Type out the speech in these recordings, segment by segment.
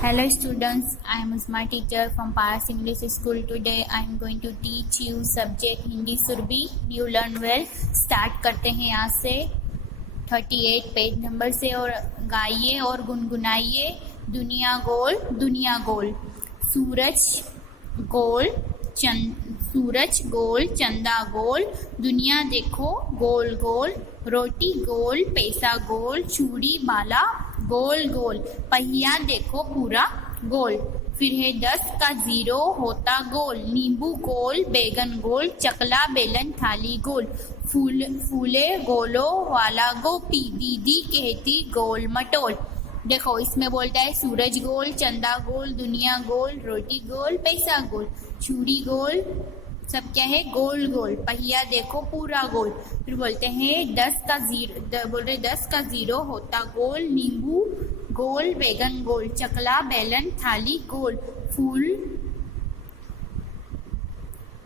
Hello students, I am Usma teacher from Paras English School. Today I am going to teach you subject Hindi Surbi. You learn well. Start करते हैं यहाँ से 38 page number से और गाइए और गुनगुनाइए। दुनिया गोल सूरज गोल चंदा गोल, दुनिया देखो गोल गोल, रोटी गोल पैसा गोल, चूड़ी बाला गोल गोल, पहिया देखो पूरा गोल। फिर है 10 का 0 होता गोल, नींबू गोल बैगन गोल, चकला बेलन थाली गोल, फूले गोलो वाला गोपी, दीदी कहती गोल मटोल। देखो इसमें बोलता है सूरज गोल चंदा गोल, दुनिया गोल, रोटी गोल पैसा गोल, चूड़ी गोल, सब क्या है गोल गोल, पहिया देखो पूरा गोल। फिर बोलते हैं 10 का 0 होता गोल, नींबू गोल बैगन गोल, चकला बेलन थाली गोल, फूल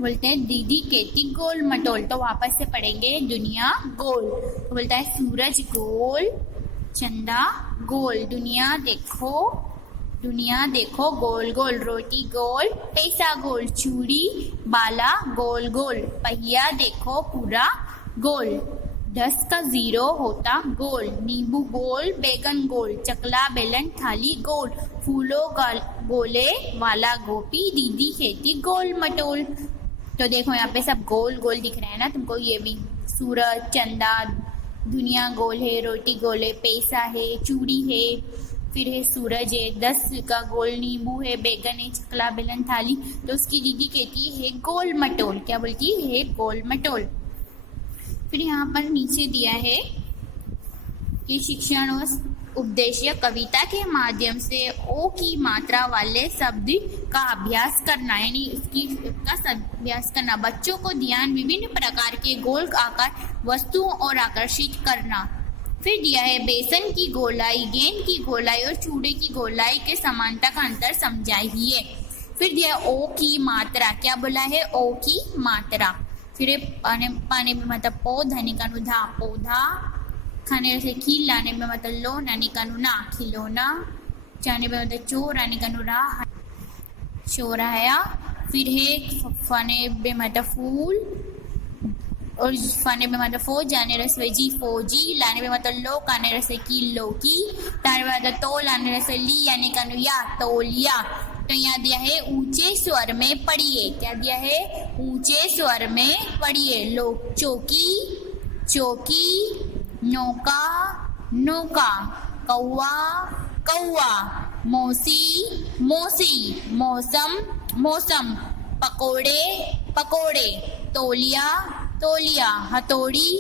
बोलते हैं दीदी कहती गोल मटोल। तो वापस से पढ़ेंगे दुनिया गोल। तो बोलता है सूरज गोल चंदा गोल, दुनिया देखो गोल गोल, रोटी गोल पैसा गोल, चूड़ी बाला गोल गोल, पहिया देखो पूरा गोल। 10 का 0 होता गोल, नींबू गोल बैगन गोल, चकला बेलन थाली गोल, फूलों गोले वाला गोपी, दीदी कहती गोल मटोल। तो देखो यहाँ पे सब गोल गोल दिख रहे हैं ना तुमको। ये भी सूरज चंदा, दुनिया गोल है, रोटी गोल है, पैसा है, चूड़ी है, फिर है सूरज है, 10 का गोल, नींबू है, बैगन है, चकला बेलन थाली। तो उसकी दीदी कहती है गोल मटोल। क्या बोलती है गोल मटोल। फिर यहाँ पर नीचे दिया है कि शिक्षण और उपदेशीय कविता के माध्यम से ओ की मात्रा वाले शब्द का अभ्यास करना, यानी उसका अभ्यास करना। बच्चों को ध्यान विभिन्न प्रकार के गोल आकार वस्तुओं और आकर्षित करना। फिर दिया है बेसन की गोलाई, गेंद की गोलाई और चूड़े की गोलाई के समानता का अंतर समझाइए। फिर दिया है ओ की मात्रा। क्या बोला है ओ की मात्रा। फिर पाने में मतलब पौ, धनी का धा पौधा, खाने से खील, लाने में मतलब लो, नानी का ना खिलौना, जाने में मतलब चोर, रानी का रा चोराया। फिर है फाने में मतलब फूल और फाने में मतलब फौज, जाने रस जी फौजी, लाने में मतलब लो, काने रस की लौकी, ताने में मतलब तो, लाने रस ली यानी का या तोलिया। तो यहाँ दिया है ऊंचे स्वर में पढ़िए। क्या दिया है ऊंचे स्वर में पढ़िए। लोग चौकी, नौका, कौवा, मौसी, मौसम, पकोड़े, तौलिया, हथौड़ी,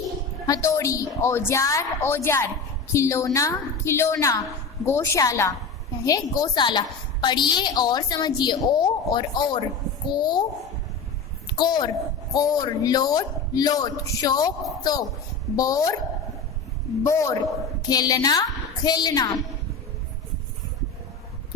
औजार, खिलौना, गौशाला है गौशाला। पढ़िए और समझिए। ओ और कोर, लोट, शौक, बोर, खेलना।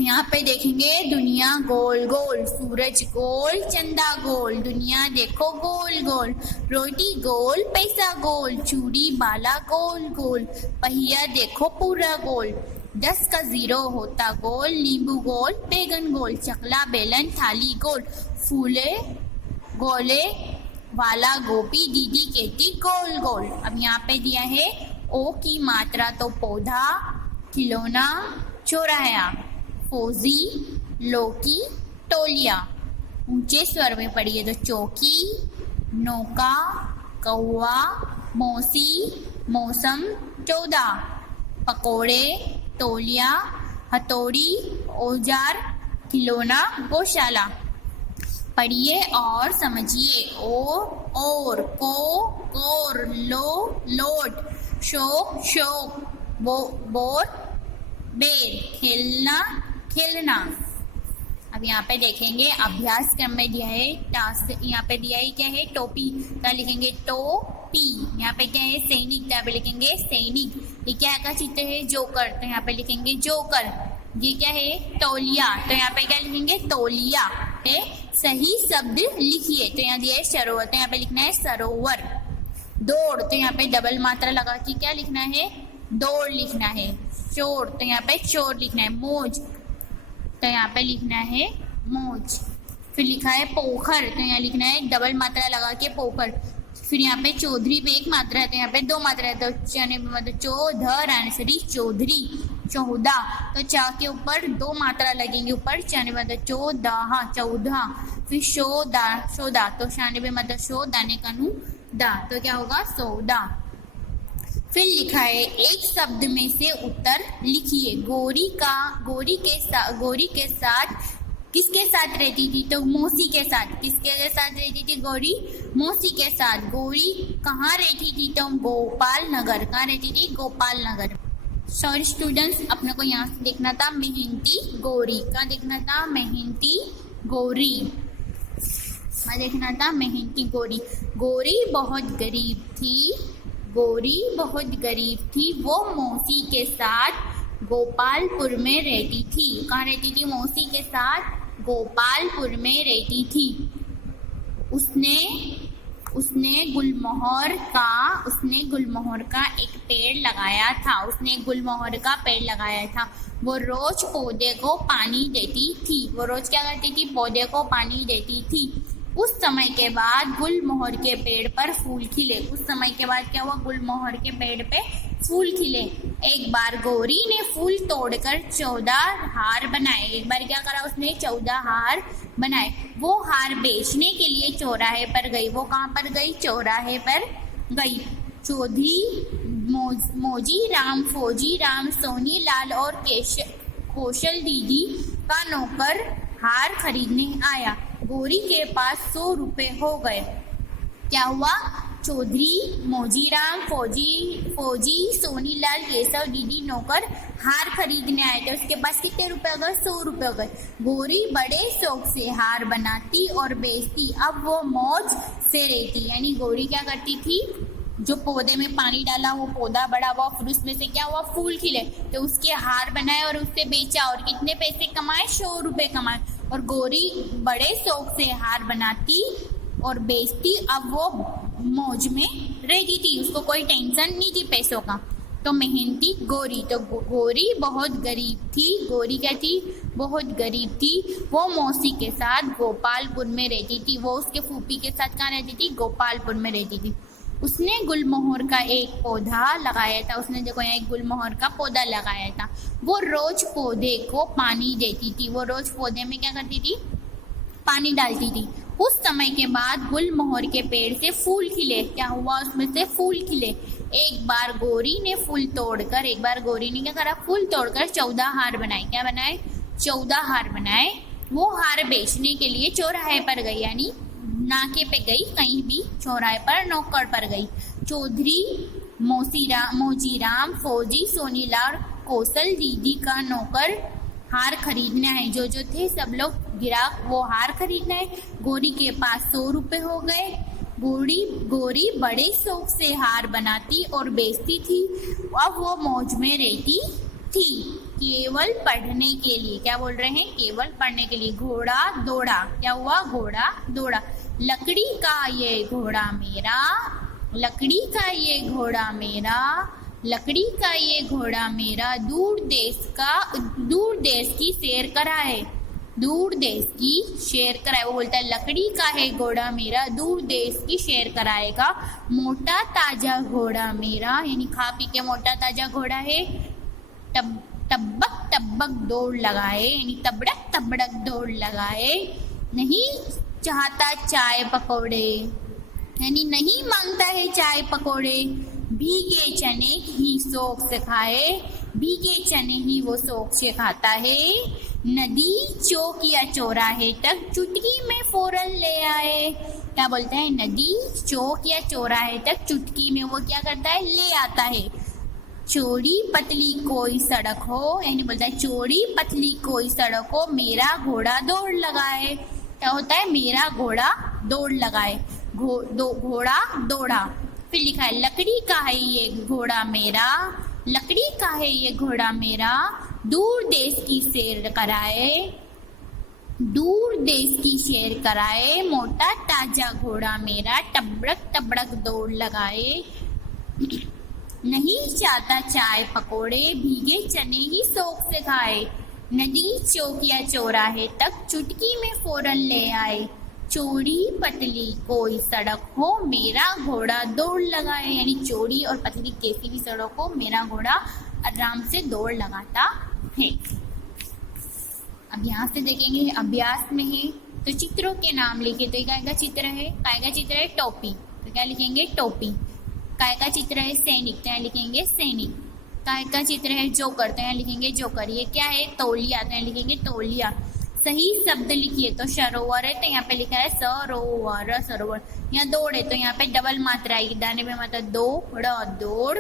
यहाँ पे देखेंगे दुनिया गोल गोल, सूरज गोल चंदा गोल, दुनिया देखो गोल गोल, रोटी गोल पैसा गोल, चूड़ी बाला गोल गोल, पहिया देखो पूरा गोल। 10 का 0 होता गोल, नींबू गोल बैगन गोल, चकला बेलन थाली गोल, फूले गोले वाला गोपी, दीदी कहती गोल गोल। अब यहाँ पे दिया है ओ की मात्रा। तो पौधा, खिलौना, चौराया, फौजी, लौकी, तौलिया। ऊंचे स्वर में पढ़िए तो चौकी, नौका, कौवा, मौसी, मौसम, 14, पकोड़े, तौलिया, हथौड़ी, औजार, खिलौना, गौशाला। पढ़िए और समझिए। और कोर, लोट, शौक, बोर, बेर, खेलना। अब यहाँ पे देखेंगे अभ्यास क्रम में दिया है टास्क। यहाँ पे दिया है क्या है टोपी, क्या लिखेंगे टोपी। यहाँ पे क्या है सैनिक, यहाँ पे लिखेंगे सैनिक। ये क्या का चित्र है जोकर, तो यहाँ पे लिखेंगे जोकर। ये क्या है तौलिया, तो यहाँ पे क्या लिखेंगे तौलिया है। सही शब्द लिखिए। तो यहाँ दिया है सरोवर, तो यहाँ पे लिखना है सरोवर। दौड़, तो यहाँ पे डबल मात्रा लगा के क्या लिखना है दौड़ लिखना है। चोर, तो यहाँ पे चोर लिखना है। मौज, तो यहाँ पे लिखना है मौज। फिर लिखा है पोखर, तो यहाँ लिखना है डबल मात्रा लगा के पोखर। फिर यहाँ पे चौधरी पे एक मात्रा है, तो यहाँ पे दो मात्रा है, तो चने पे मतलब चौधर आंसर चौधरी 14। तो चा के ऊपर दो मात्रा लगेंगे ऊपर, चने पे मतलब 14। फिर शोदा, तो शाने पे मतलब शो, दाने का नू दा, तो क्या होगा सौदा। फिर लिखा है एक शब्द में से उत्तर लिखिए। गोरी के साथ किसके साथ रहती थी? तो मौसी के साथ। किसके साथ रहती थी गौरी? मौसी के साथ। गौरी कहाँ रहती थी? तो गोपाल नगर। कहाँ रहती थी? गोपाल नगर। सॉरी स्टूडेंट्स, अपने को यहाँ से देखना था मेहनती गौरी। कहाँ देखना था? मेहनती गौरी। मैं देखना था मेहनती गौरी। गोरी बहुत गरीब थी। गोरी बहुत गरीब थी। वो मौसी के साथ गोपालपुर में रहती थी। कहाँ रहती थी? मौसी के साथ गोपालपुर में रहती थी। उसने गुलमोहर का एक पेड़ लगाया था। उसने गुलमोहर का पेड़ लगाया था। वो रोज पौधे को पानी देती थी। वो रोज क्या करती थी? पौधे को पानी देती थी। उस समय के बाद गुलमोहर के पेड़ पर फूल खिले। उस समय के बाद क्या हुआ? गुलमोहर के पेड़ पे फूल खिले। एक बार गौरी ने फूल तोड़कर 14 हार बनाए। एक बार क्या करा उसने? 14 हार बनाए। वो हार बेचने के लिए चौराहे पर गई। वो कहाँ पर गई? चौराहे पर गई। चौधरी मोजी राम, फौजी राम, सोनी लाल और कौशल दीदी का नौकर हार खरीदने आया। गौरी के पास 100 रुपए हो गए। क्या हुआ? चौधरी मोजीराम, फौजी सोनीलाल, केशव दीदी नौकर हार खरीदने आए थे। उसके पास कितने रुपए हो गए? 100 रुपए हो गए। गौरी बड़े शौक से हार बनाती और बेचती। अब वो मौज से रहती। यानी गौरी क्या करती थी? जो पौधे में पानी डाला, वो पौधा बड़ा हुआ, फिर उसमें से क्या हुआ? फूल खिले, तो उसके हार बनाए और उससे बेचा और कितने पैसे कमाए? 100 रुपए कमाए। और गौरी बड़े शौक से हार बनाती और बेचती। अब वो मौज में रहती थी, उसको कोई टेंशन नहीं थी पैसों का। तो मेहनती गौरी, तो गौरी बहुत गरीब थी। गौरी क्या थी? बहुत गरीब थी। वो मौसी के साथ गोपालपुर में रहती थी। वो उसके फूफी के साथ कहाँ रहती थी? गोपालपुर में रहती थी। उसने गुलमोहर का एक पौधा लगाया था। उसने देखो यहाँ एक गुलमोहर का पौधा लगाया था। वो रोज पौधे को पानी देती थी। वो रोज पौधे में क्या करती थी? पानी डालती थी। उस समय के बाद गुलमोहर के पेड़ से फूल खिले। क्या हुआ? उसमें से फूल खिले। एक बार गौरी ने क्या करा? फूल तोड़कर 14 हार बनाए। क्या बनाए? 14 हार बनाए। वो हार बेचने के लिए चौराहे पर गई, यानी नाके पे गई, कहीं भी चौराहे पर नौकर पर गई। चौधरी मोजीराम, फौजी सोनीलाल, कौशल दीदी का नौकर हार खरीदना है। जो थे सब लोग गिराक, वो हार खरीदना है। गौरी के पास 100 रुपए हो गए। गौरी बड़े शौक से हार बनाती और बेचती थी। अब वो मौज में रहती थी। केवल पढ़ने के लिए। क्या बोल रहे हैं? केवल पढ़ने के लिए। घोड़ा दौड़ा। क्या हुआ? घोड़ा दौड़ा। लकड़ी का ये घोड़ा मेरा, लकड़ी का ये घोड़ा मेरा, लकड़ी का ये घोड़ा मेरा, दूर देश की सैर कराए। दूर देश की सैर कराए। वो बोलता है लकड़ी का है घोड़ा मेरा, दूर देश की सैर कराएगा। मोटा ताजा घोड़ा मेरा, यानी खा पी के मोटा ताजा घोड़ा है। टबक टबक दौड़ लगाए, यानी तबड़क तबड़क दौड़ लगाए। नहीं चाहता चाय पकौड़े, यानी नहीं मांगता है चाय पकौड़े। भीगे चने ही शौक से खाए, भीगे चने ही वो शौक से खाता है। नदी चौक या चौराहे तक चुटकी में फौरन ले आए। क्या बोलता है? नदी चौक या चौराहे तक चुटकी में वो क्या करता है? ले आता है। चौड़ी पतली कोई सड़क हो, यानी बोलता है चौड़ी पतली कोई सड़क हो, मेरा घोड़ा दौड़ लगाए। क्या होता है? मेरा घोड़ा दौड़ लगाए। घोड़ा दौड़ा। फिर लिखा है लकड़ी का है ये घोड़ा मेरा, लकड़ी का है ये घोड़ा मेरा, दूर देश की सैर कराए, दूर देश की सैर कराए। मोटा ताजा घोड़ा मेरा, टबड़क टबड़क दौड़ लगाए। नहीं चाहता चाय पकोड़े, भीगे चने ही शौक से खाए। नदी चौक या चौराहे तक चुटकी में फौरन ले आए। चौड़ी पतली कोई सड़क हो मेरा घोड़ा दौड़ लगाए, यानी चौड़ी और पतली कैसी भी सड़क हो मेरा घोड़ा आराम से दौड़ लगाता है। अब यहाँ से देखेंगे अभ्यास में है तो चित्रों के नाम लिखे। तो काय का चित्र है? काय का चित्र है टोपी, तो क्या लिखेंगे टोपी। काय का चित्र है सैनिक, तो यहाँ लिखेंगे सैनिक। काय का चित्र है जोकर, तो यहाँ लिखेंगे जोकर। ये क्या है? तौलिया, तो यहाँ लिखेंगे तौलिया। सही शब्द लिखिए तो सरोवर है तो यहाँ पे लिखा है सरोवर, सरोवर। यहाँ दौड़ है तो यहाँ पे डबल मात्रा आएगी, दाने पे मात्रा दौड़, दौड़।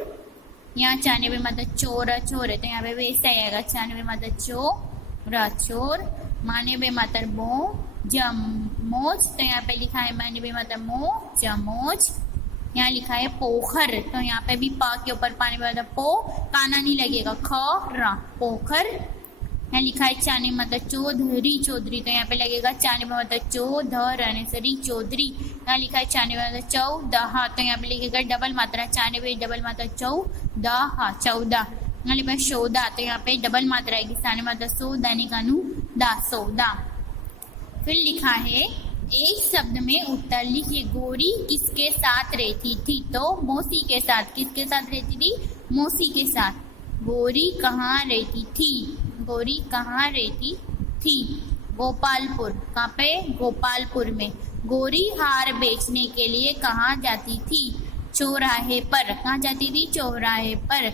यहाँ चाने पे मात्रा चोर, चोर है तो यहाँ पे वैसा आएगा, चाने पे मात्रा चोर, चोर। माने पे मात्रा मो, जमोज, तो यहाँ पे लिखा है माने पे मात्रा मो, जमोज। यहाँ लिखा है पोखर, तो यहाँ पे भी पा के ऊपर पानी में पो, काना नहीं लगेगा, ख रा, पोखर। यहाँ लिखा है चाने मतलब चौधरी, चौधरी, तो यहाँ पे लगेगा चाने में मतलब चौधर, सरी चौधरी। यहाँ लिखा है चाने में मतलब चौदह, तो यहाँ पे लिखेगा डबल मात्रा, चाने पे डबल मात्रा चौदह, चौदह। यहाँ लिखा है सौदा, तो यहाँ पे डबल मात्रा आएगी, साने मतलब सौदा निकानू दा, सौदा। फिर लिखा है एक शब्द में उत्तर लिखिए। गोरी किसके साथ रहती थी? तो मौसी के साथ। किसके साथ रहती थी? मौसी के साथ। गोरी कहाँ रहती थी? गोरी कहाँ रहती थी? गोपालपुर। कहाँ पे? गोपालपुर में। गोरी हार बेचने के लिए कहाँ जाती थी? चौराहे पर। कहाँ जाती थी? चौराहे पर।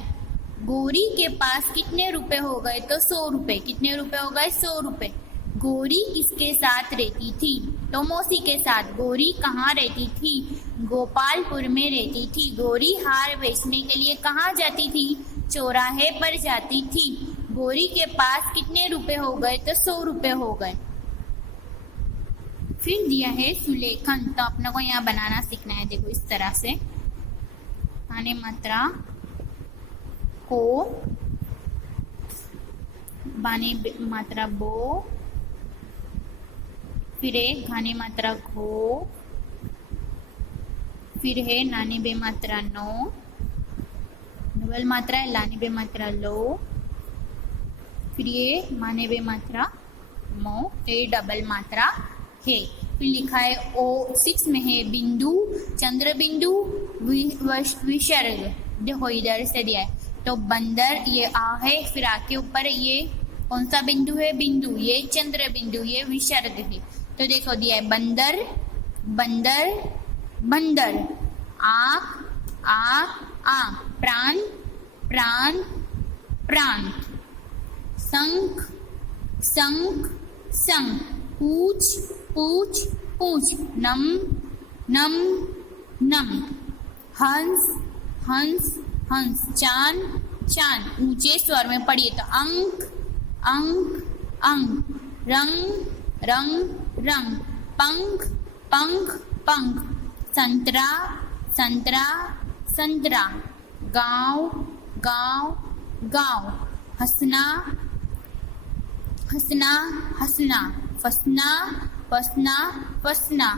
गोरी के पास कितने रुपए हो गए? तो 100 रुपए। कितने रुपए हो गए? 100 रुपए। गोरी किसके साथ रहती थी? तो मौसी के साथ। गोरी कहाँ रहती थी? गोपालपुर में रहती थी। गोरी हार बेचने के लिए कहाँ जाती थी? चौराहे पर जाती थी। गोरी के पास कितने रुपए हो गए? तो 100 रुपए हो गए। फिर दिया है सुलेखन, तो अपने को यहाँ बनाना सीखना है। देखो इस तरह से आने मात्रा को, बाने मात्रा बो, फिर है घाने मात्रा घो, फिर है नाने बे मात्रा नो, डबल मात्रा है लाने बे मात्रा लो, फिर ये माने बे मात्रा मो, ये डबल मात्रा है। फिर लिखा है ओ 6 में है बिंदु, चंद्र बिंदु, विसर्ग। देखो इधर से दिया है तो बंदर, ये आ है, फिर आ के ऊपर ये कौन सा बिंदु है? बिंदु। ये चंद्र बिंदु, ये विसर्ग है। तो देखो दिया है बंदर, बंदर, बंदर। आँख, आँख, आँख। प्राण, प्राण, प्राण। शंख, शंख, शंख। पूछ, पूछ, पूछ। नम, नम, नम। हंस, हंस, हंस। चांद, चांद। ऊंचे स्वर में पढ़िए तो अंक, अंक, अंक। रंग, रंग, रंग। पंख, पंख, पंख। संतरा, संतरा, संतरा। गांव, गांव, गांव। हंसना, हंसना, हंसना। फसना, फसना, फसना।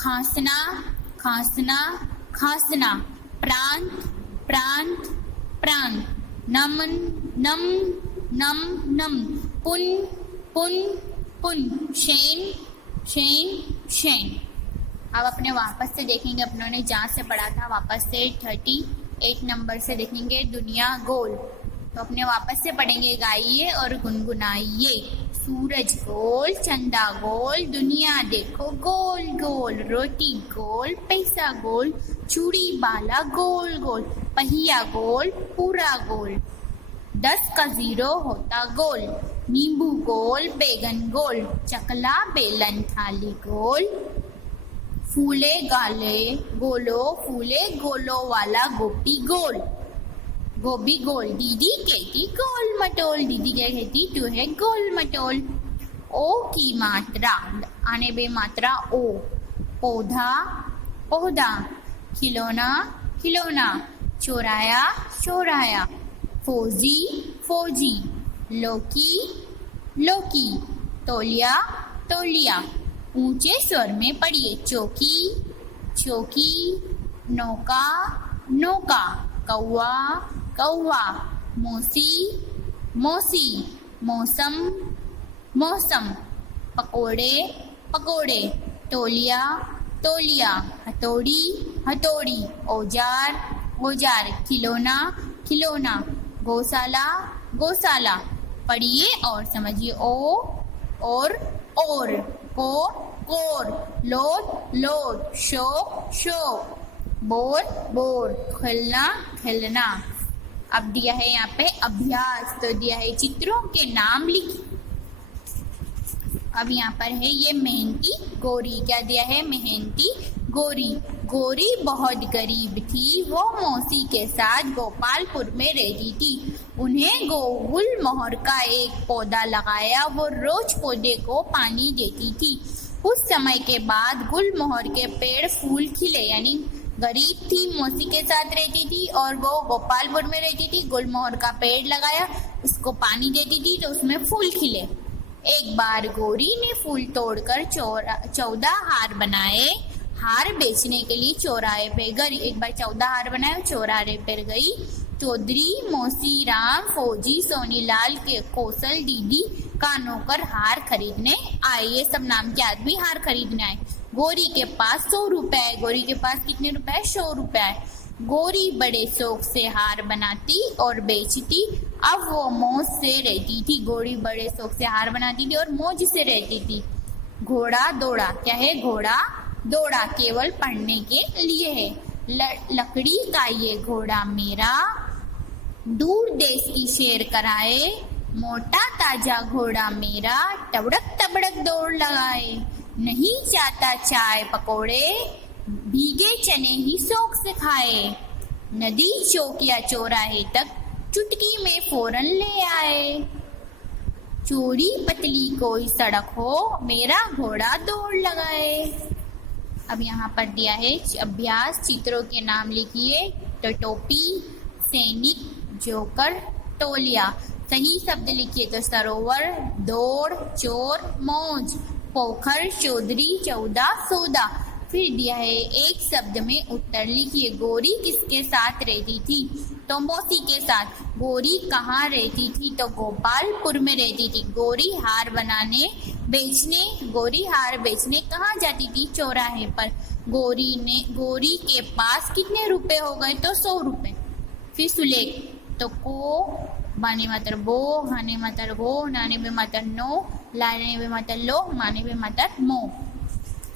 खांसना, खांसना, खांसना। प्रांत, प्रांत, प्रांत। नमन, नम, नम, नम। पुन, पुन, पुन। शैन, शैन, शैन। अब अपने वापस से देखेंगे, अपनों ने जहाँ से पढ़ा था वापस से 38 नंबर से देखेंगे दुनिया गोल। तो अपने वापस से पढ़ेंगे, गाइए और गुनगुनाइए। सूरज गोल, चंदा गोल, दुनिया देखो गोल गोल। रोटी गोल, पैसा गोल, चूड़ी बाला गोल गोल। पहिया गोल, पूरा गोल। 10 का 0 होता गोल। नींबू गोल, बैगन गोल। चकला बेलन थाली गोल। फूले गाले गोलो, फूले गोलो वाला गोपी गोल। गोभी गोल। दीदी कहती गोल मटोल, दीदी क्या कहती? तू है गोल मटोल। ओ की मात्रा, आने बे मात्रा ओ। पौधा, पौधा। खिलौना, खिलौना। चौराया, चौराया। फौजी, फौजी। लौकी, लौकी। तौलिया, तौलिया। ऊंचे स्वर में पढ़िए। चौकी, चौकी। नौका, नौका। कौवा, कौवा। मौसी, मौसी। मौसम मौसम, पकोड़े पकोड़े, तौलिया तौलिया, हथौड़ी हथौड़ी, औजार औजार, खिलौना खिलौना, गौशाला गौशाला। पढ़िए और समझिए। ओ और को कोर, लोट लोट, शोक शोक, बोर बोर, खेलना खेलना। अब दिया है यहाँ पे अभ्यास, तो दिया है चित्रों के नाम लिखिए। अब यहाँ पर है ये मेहनती गोरी, क्या दिया है? मेहनती गोरी। गोरी बहुत गरीब थी, वो मौसी के साथ गोपालपुर में रहती थी। उन्हें गुलमोहर का एक पौधा लगाया, वो रोज पौधे को पानी देती थी। कुछ समय के बाद गुलमोहर के पेड़ फूल खिले, यानी गरीब थी, मौसी के साथ रहती थी और वो गोपालपुर में रहती थी। गुलमोहर का पेड़ लगाया, उसको पानी देती थी तो उसमें फूल खिले। एक बार गोरी ने फूल तोड़कर 14 हार बनाए। हार बेचने के लिए चौराहे पे गई। एक बार 14 हार बनाए, चौराहे पर गई। चौधरी, मौसी राम, फौजी, सोनीलाल के कौशल दीदी का नौकर हार खरीदने आए। ये सब नाम के आदमी हार खरीदने आए। गोरी के पास 100 रुपए है। गोरी के पास कितने रुपए है? 100 रुपए है। गोरी बड़े शौक से हार बनाती और बेचती। अब वो मौज से रहती थी। गोरी बड़े शौक से हार बनाती थी और मौज से रहती थी। घोड़ा दौड़ा, क्या है? घोड़ा दौड़ा केवल पढ़ने के लिए है। लकड़ी का ये घोड़ा मेरा, दूर देश की सैर कराए। मोटा ताजा घोड़ा मेरा, टबड़क टबड़क दौड़ लगाए। नहीं चाहता चाय पकोड़े, भीगे चने ही शौक से खाए। नदी चौक या चौराहे तक चुटकी में फौरन ले आए। चोरी पतली कोई सड़क हो, मेरा घोड़ा दौड़ लगाए। अब यहाँ पर दिया है अभ्यास, चित्रों के नाम लिखिए। तो टोपी, सैनिक, जोकर, तौलिया। सही शब्द लिखिए तो सरोवर, दौड़, चोर, मौज, पोखर, चौधरी, 14, सौदा। फिर दिया है एक शब्द में उत्तर लिखिए। गोरी किसके साथ रहती थी? तो मौसी के साथ। गोरी कहाँ रहती थी? तो गोपालपुर में रहती थी। गोरी हार बेचने कहाँ जाती थी? चौराहे पर। गोरी के पास कितने रुपए हो गए? तो 100 रुपए। फिर सुलेख, तो को, बाने मातर बो, हाने मातर गो, नाने बे मातर नो, लाने बे मातर लो, माने बे मातर मो।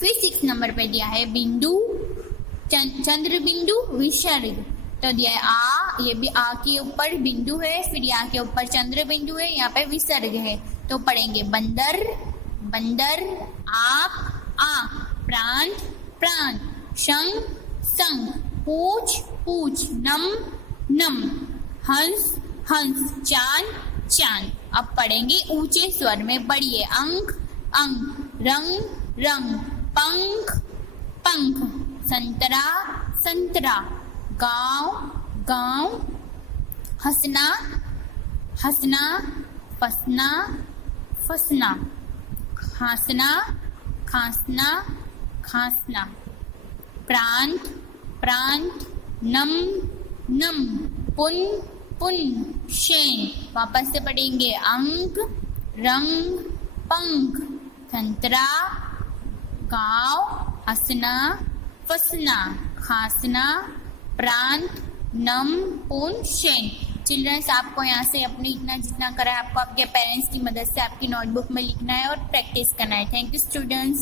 फिर 6 नंबर पे दिया है बिंदु, चंद्र बिंदु, विसर्ग। तो दिया है आ, ये भी आ के ऊपर बिंदु है, फिर यहाँ के ऊपर चंद्र बिंदु है, यहाँ पे विसर्ग है। तो पढ़ेंगे बंदर बंदर, आँख आँख, प्रांत प्रांत, संग संग, पूछ पूछ, नम नम, हंस हंस, चांद चांद। अब पढ़ेंगे ऊंचे स्वर में, पढ़िए। अंक अंक, रंग रंग, पंख पंख, संतरा संतरा, गांव गांव, हंसना हंसना, फसना फसना, खांसना खांसना खांसना, प्रांत प्रांत, नम नम, पुन पुन, शेन। वापस से पढ़ेंगे। अंक, रंग, पंख, संतरा, गांव, हंसना फसना, खांसना, प्रांत, नम, पुन, शेन। चिल्ड्रंस, आपको यहाँ से अपनी इतना जितना करा है आपको आपके पेरेंट्स की मदद से आपकी नोटबुक में लिखना है और प्रैक्टिस करना है। Thank you students.